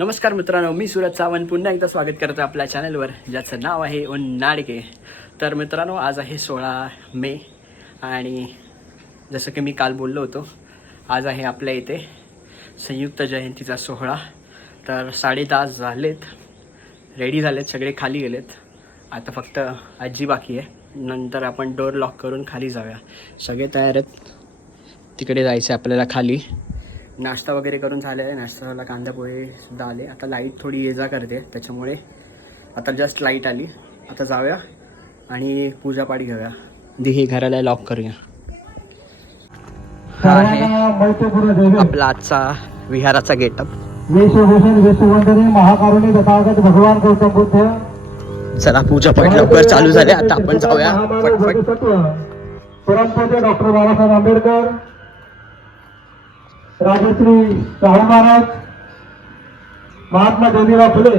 नमस्कार मित्रांनो, मी सूरज सावंत पुन्हा एकदा स्वागत करतो आपल्या चॅनलवर, ज्याचं नाव आहे उन्नाडके. तर मित्रांनो, आज आहे 16 मे आणि जसं की मी काल बोललो होतो, आज आहे आपल्या इथे संयुक्त जयंतीचा सोहळा. तर 10:30 झालेत, रेडी झालेत, सगळे खाली गेलेत. आता फक्त आजी बाकी आहे. नंतर आपण डोर लॉक करून खाली जाऊया. सगळे तयार आहेत, तिकडे जायचं आपल्याला खाली. नाश्ता वगैरे करून झालं आहे. नाश्त्याला कांदा पोहे सुद्धा आले. आता लाईट थोडी ये जा करते, त्याच्यामुळे आता जस्ट लाईट आली. आता जाऊया आणि पूजापाठ घेऊया. हे घराला लॉक करूया. हा आहे आपला आजचा विहाराचा गेटअप. भगवान गौतम बुद्ध. चला, पूजापाठ लवकर चालू झाले. आता आपण जाऊया फटफट. परमपूज्य डॉक्टर बाबासाहेब आंबेडकर, राजश्री शाहू महाराज, महात्मा ज्योतिबा फुले,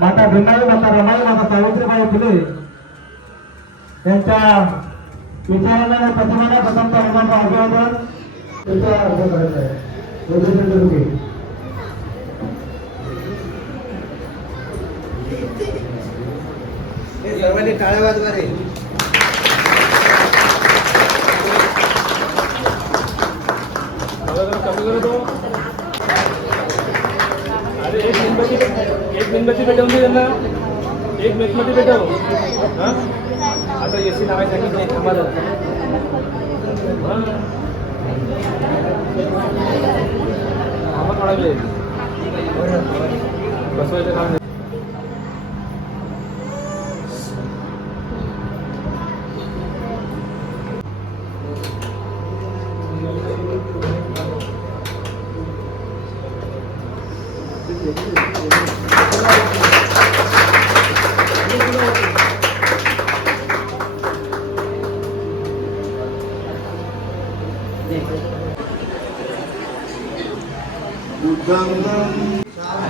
माता भिंडाई, माता रमाई, माता सावित्रीबाई फुले यांच्या विचारांना व प्रतिमांना प्रथमता निर्माणचं अभिवादन. त्यांचा अर्ज करायचा आहे. सर्वांनी टाळ्या वाजवा रे. अरे एक मेणबत्ती पेटवून दे त्यांना. एक मेणबत्ती पेटव. आता एसी लावायसाठी नाही, थांबा थांबा थोडा वेळ बसवायचं काम.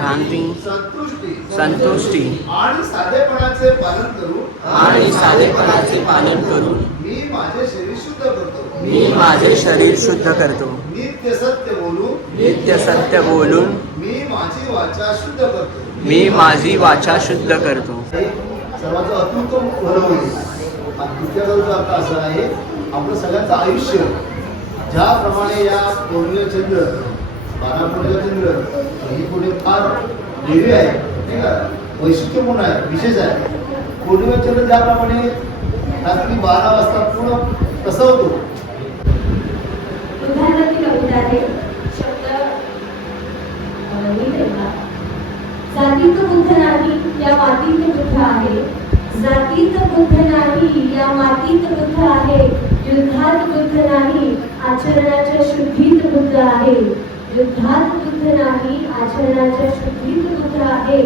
शांती, संतुष्टी आणि साधेपणाचे पालन करून मी माझे शरीर शुद्ध करतो. नित्य सत्य बोलून मी माझी वाचा शुद्ध करतो. सर्वांचं अत्युत्तम घडवणे. तुमच्याकडे आता असं आहे, आपलं सगळ्यांचं आयुष्य ज्याप्रमाणे या पौर्णिमा चंद्र, 12 पौर्णिमा चंद्र ही पुढे फार देवी आहे, ठीक आहे, वैशिष्ट्यपूर्ण आहे, विशेष आहे. पौर्णिमा चंद्र ज्याप्रमाणे रात्री 12 वाजता पूर्ण कसं होतो. जातीत बुद्ध नाही या मातीत बुद्ध आहे. जातीत बुद्ध नाही या मातीत बुद्ध आहे. युद्धात बुद्ध नाही आचरणाच्या शुद्धीत बुद्ध आहे. युद्धात बुद्ध नाही आचरणाच्या शुद्धीत बुद्ध आहे.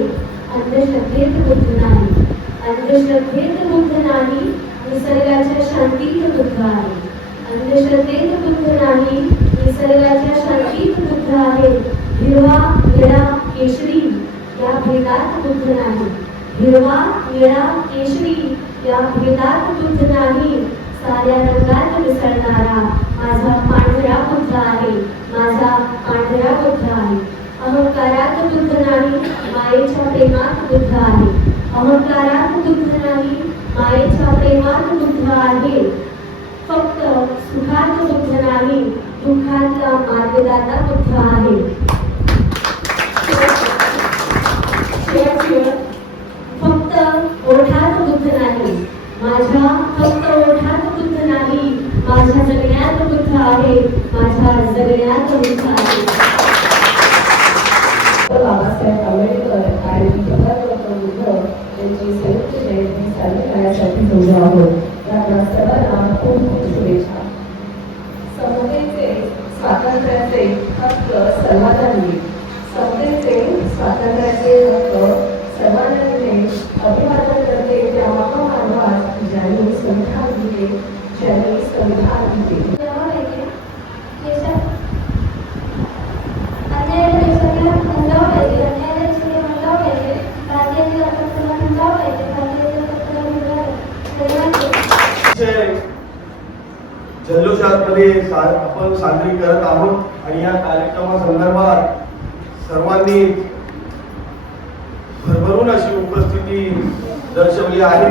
अंधश्रद्धेत बुद्ध नाही. अंधश्रद्धेत बुद्ध नाही निसर्गाच्या शांतीत बुद्ध आहे. अंधश्रद्धेत बुद्ध नाही निसर्गाच्या शांतीत बुद्ध आहे. हिरवा, निळा, केशरी या भेदात बुद्ध नाही. हिरवा, निळा, केशरी या भेदात बुद्ध नाही. साऱ्या रंगात मिसळणारा माझा पांढरा बुद्ध आहे. माझा पांढरा बुद्ध आहे. अहंकारात बुद्ध नाही मायेच्या प्रेमात बुद्ध आहे. अहंकारात बुद्ध नाही मायेच्या प्रेमात बुद्ध आहे. फक्त सुखात बुद्ध नाही दुःखातला मार्गदाता बुद्ध आहे. फक्त ओठात बुद्ध नाही माझ्या, फक्त ओठात बुद्ध नाही माझ्या जगण्यात बुद्ध आहे. माझ्या जगण्यात बुद्ध आहे. बाबासाहेब आंबेडकर आणि भगवान गौतम बुद्ध यांची संयुक्त जयंती साजरी करण्यासाठी जोडलो आहोत. आपल्या सर्वांना खूप खूप शुभेच्छा. समतेचे स्वातंत्र्याचे हक्क सर्वांना मिळेल. समतेचे स्वातंत्र्याचे हक्क सर्वांना मिळेल. अभिवादन करते त्या महामानवास ज्यांनी संविधान दिले, ज्यांनी संविधान दिले. जल्लोषामध्ये आपण साजरी करत आहोत आणि या कार्यक्रमासंदर्भात सर्वांनी भरभरून अशी उपस्थिती दर्शवली आहे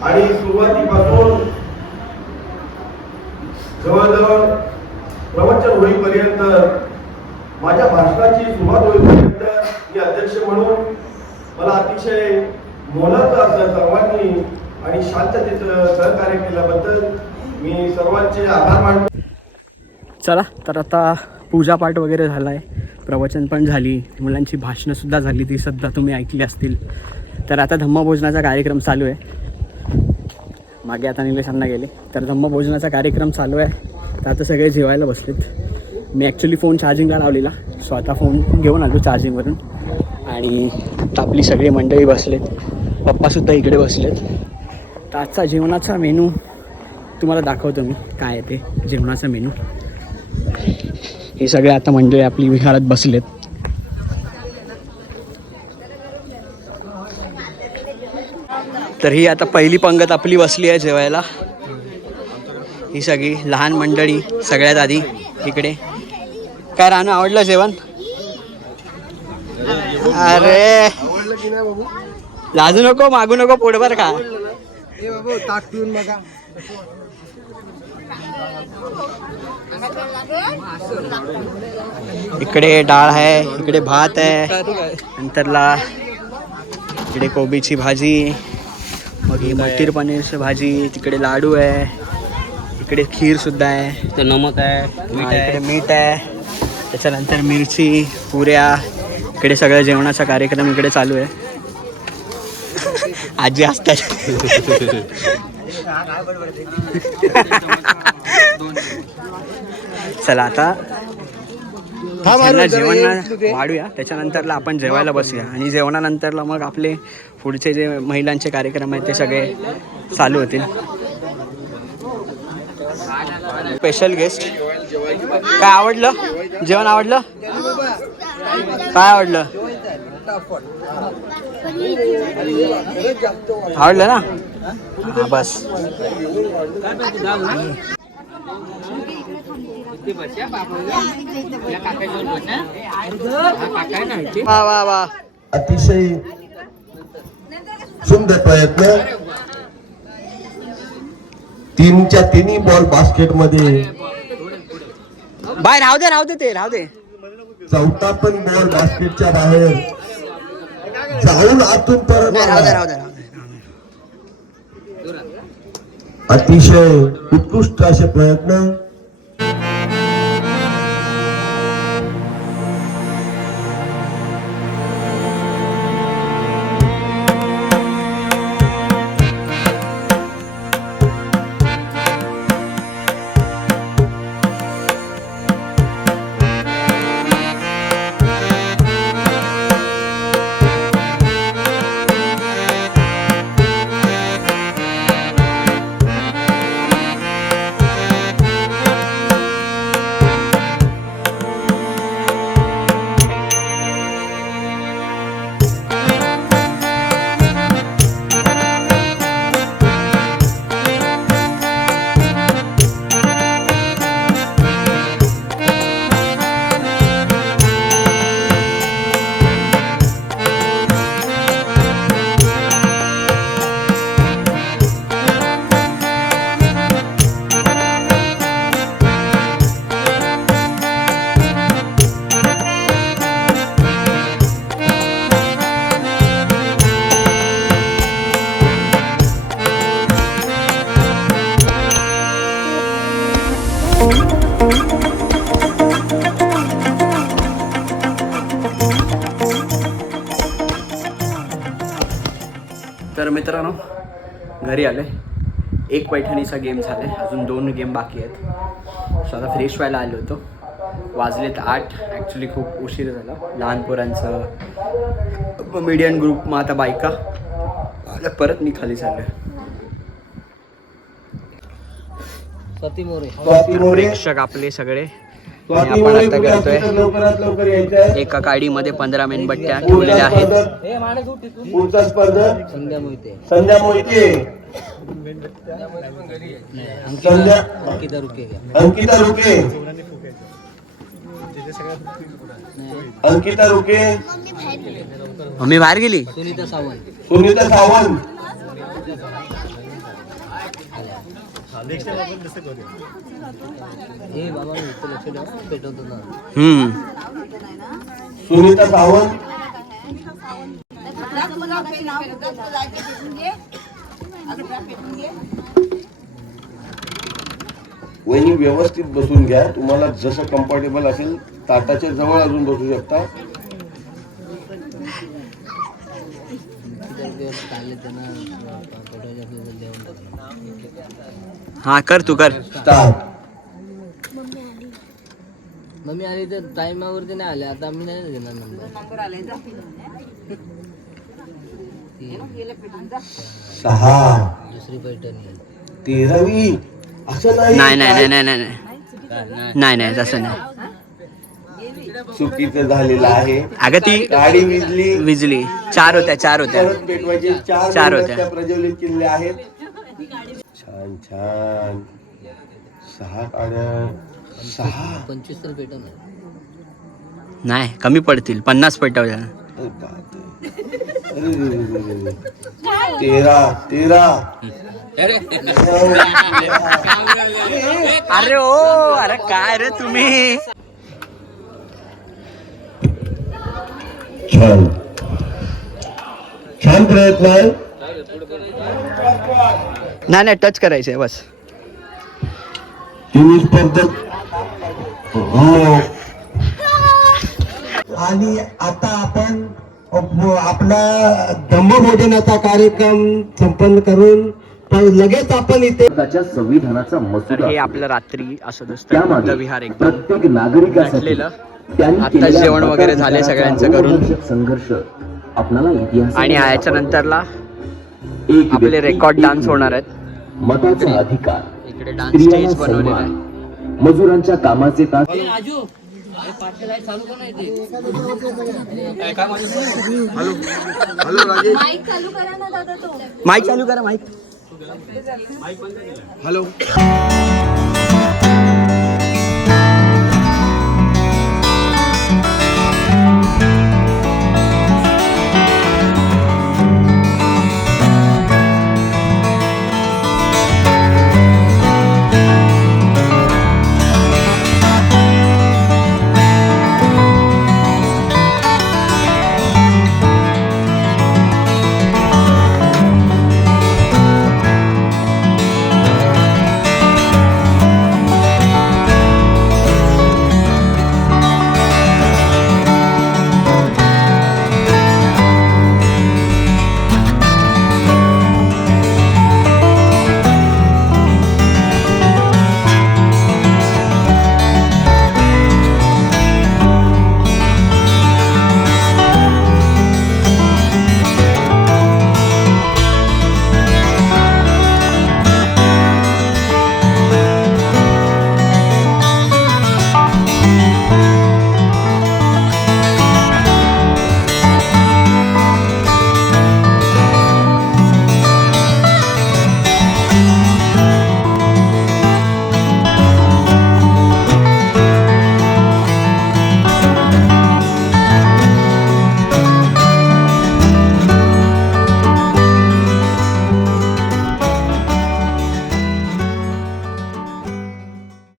आणि सुरुवातीपासून जवळजवळ प्रवचन होईपर्यंत माझ्या भाषणाची सुरुवात होईपर्यंत मी अध्यक्ष म्हणून मला अतिशय मोलाचं असं सर्वांनी आणि शांततेचं सहकार्य केल्याबद्दल मी सर्वांचे आभार मानतो. चला तर आता पूजापाठ वगैरे झाला आहे, प्रवचन पण झाली, मुलांची भाषणंसुद्धा झाली, ती सुद्धा तुम्ही ऐकली असतील. तर आता धम्मभोजनाचा कार्यक्रम चालू आहे. मागे आता निलेशांना गेले, तर धम्मभोजनाचा कार्यक्रम चालू आहे. तर आता सगळे जेवायला बसलेत. मी ॲक्च्युली फोन चार्जिंगला लावलेला, स्वतः फोन घेऊन आलो चार्जिंगवरून आणि आता आपली सगळी मंडळी बसलेत, पप्पासुद्धा इकडे बसलेत. तर आजचा जेवणाचा मेनू तुम्हाला दाखवतो मी काय आहे ते जेवणाचा मेनू. हे सगळे आता मंडळी आपली विहारात बसलेत. तर ही आता पहिली पंगत आपली बसली आहे जेवायला. ही सगळी लहान मंडळी सगळ्यात आधी इकडे. काय रानू, आवडलं जेवण? अरे लाजू नको, मागू नको, पोटभर खा. इकडे डाळ आहे, इकडे भात आहे, नंतरला इकडे कोबीची भाजी, मग ही मटीर पनीरची भाजी, तिकडे लाडू आहे, इकडे खीर सुद्धा आहे, तर नमक आहे, इकडे मीठ आहे, त्याच्यानंतर मिरची, पुऱ्या. इकडे सगळं जेवणाचा कार्यक्रम इकडे चालू आहे. आजी असतात. चला आता जेवण वाढूया, त्याच्यानंतरला आपण जेवायला बसूया आणि जेवणानंतरला मग आपले पुढचे जे महिलांचे कार्यक्रम आहेत ते सगळे चालू होतील. Special guest. काय आवडलं जेवण? आवडलं? काय आवडलं? आवडलं ना? हा बस. वा वा वा, अतिशय सुंदर प्रयत्न. तीनच्या तिन्ही बॉल बास्केट मध्ये. बाय राहू दे, राहू दे, ते राहू दे. चौथा पण बॉल बास्केटच्या बाहेर जाऊन आतून परत राहू दे, आला. राहू दे, राहू दे. अतिशय उत्कृष्ट असे प्रयत्न. तर मित्रांनो घरी आले. एक पैठणीचा गेम झाला आहे, अजून 2 गेम बाकी आहेत. सो आता फ्रेश व्हायला आलो होतो. वाजलेत 8. ॲक्च्युली खूप उशीर झाला. लहान पोरांचं मीडियम ग्रुप, मग आता बायका आल्या, परत मी खाली चाललो आहे. प्रेक्षक आपले सगळे आणि आपण आता करतोय लवकरात लवकर यायचं आहे. एका काडीमध्ये 15 मेणबत्त्या ठेवलेल्या आहेत. पुढचा स्पर्धक संध्या मोहिते, संध्या अंकिता रुके, मम्मी बाहेर गेली. सुनीता सावंत, सुनीता सावंत, वहिनी व्यवस्थित बसून घ्या. तुम्हाला जसं कम्फर्टेबल असेल ताटाच्या जवळ अजून बसू शकता. हा कर तू कर. स्टार्ट. मम्मी आली तर टाइमावरती नाही आले. आता आम्ही नाही देणार नंबर. 6 दुसरी पैठणी 13वी असं नाही नाही नाही नाही नाही नाही नाही तसं नाही. चुकीचं झालेलं आहे. अगं ती गाडी विजली. चार होत्या परत पेटवायचे 4 चार होत्या. मेणबत्त्या प्रज्वलित केलेल्या आहेत. छान छान. 6 काड्या. 6 25 तर पेटवून नाही कमी पडतील. 50 पेटवल्या. 13 अरे ओ अरे काय रे तुम्ही. छान छान प्रयत्न आहे. नाही टच करायचंय बस. तिन्ही स्पर्धक हो. आणि आता आपण आपला दंभभोजनाचा कार्यक्रम संपन्न करून लगेच आपण इथे संविधानाचा तर मसुदा हे आपलं रात्री असं असतं. त्यामागे बुद्ध विहार एकदम प्रत्येक नागरिकासाठी नटलेलं. त्यांनी आत्ताच केलेल्या जेवण वगैरे झाले सगळ्यांचं करून. मताधिकाराचा संघर्ष आपल्याला इतिहास आणि याच्या नंतरला एक आपले व्यक्ती, रेकॉर्ड एक डान्स मत. होणार आहेत. मताचा अधिकार, इकडे डान्स स्त्रियांना स्टेज बनवलेला सन्मान, आहे. मजुरांच्या कामाचे तास राजू पाठ्यलाय चालू का नाही ते. माईक चालू करा ना दादा तो. माईक चालू करा माईक. हॅलो